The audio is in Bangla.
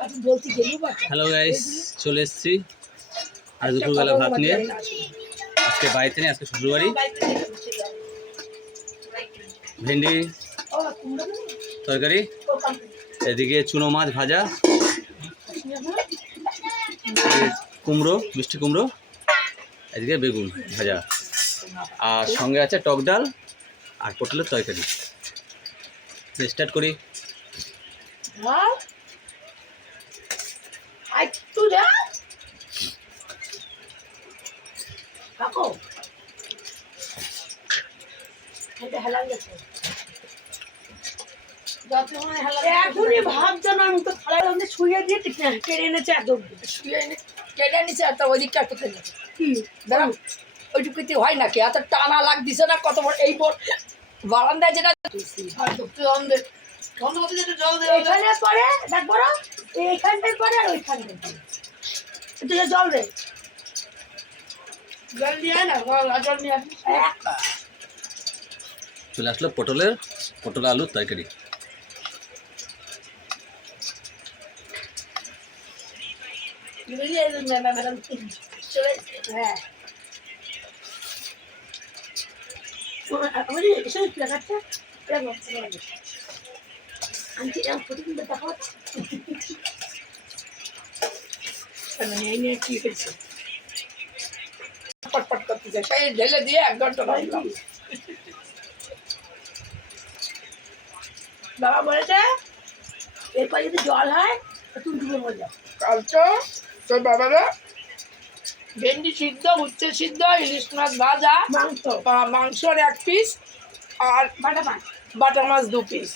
হ্যালো গাইস চলে এসেছি আজ দুপুরবেলা ভাত নিয়ে। আজকে বাড়িতে নেই, আজকে শ্বশুরবাড়ি ভেন্ডি, তরকারি, এদিকে চুনো মাছ ভাজা কুমড়ো, মিষ্টি কুমড়ো, এদিকে বেগুন ভাজা। আর সঙ্গে আছে টক ডাল আর পটলের তরকারি। স্টার্ট করি। একটু দে কাকো এটা হেলাল গেছে এখনই ভাবছ না আমি তো থালার মধ্যে শুয়ে দিয়ে কেড়ে এনেছে একদম শুয়ে এনে কেটে নিছে আর তো ওইদিকটা একটু খেলে দাঁড়াও। ওইটুকুতে হয় নাকি? এত টানা লাগ দিছে না? কত বড় এই বড় বারান্দায় যেটা এখানে পরে দেখ বড়। এইখানটায় পরে আর ওইখানটায় পরে যে জল দে জল দিয়ে না জল নিয়ে চলে আসলো পটলের পটল আলুর তরকারি। বুঝলি নিয়ে কি হয়েছে? পটপট করতেছে সেই ঢেলে দিয়ে এক ঘণ্টা লাগলাম বাবা বলেছে এরপর যদি জল হয় তুমি ডুবে মরে যাও। কালকে তোর বাবারা ভেন্ডি সিদ্ধ উচ্ছে সিদ্ধ ইলিশ মাছ ভাজা মাংস। মাংসর এক পিস আর বাটা মাছ। বাটা মাছ দু পিস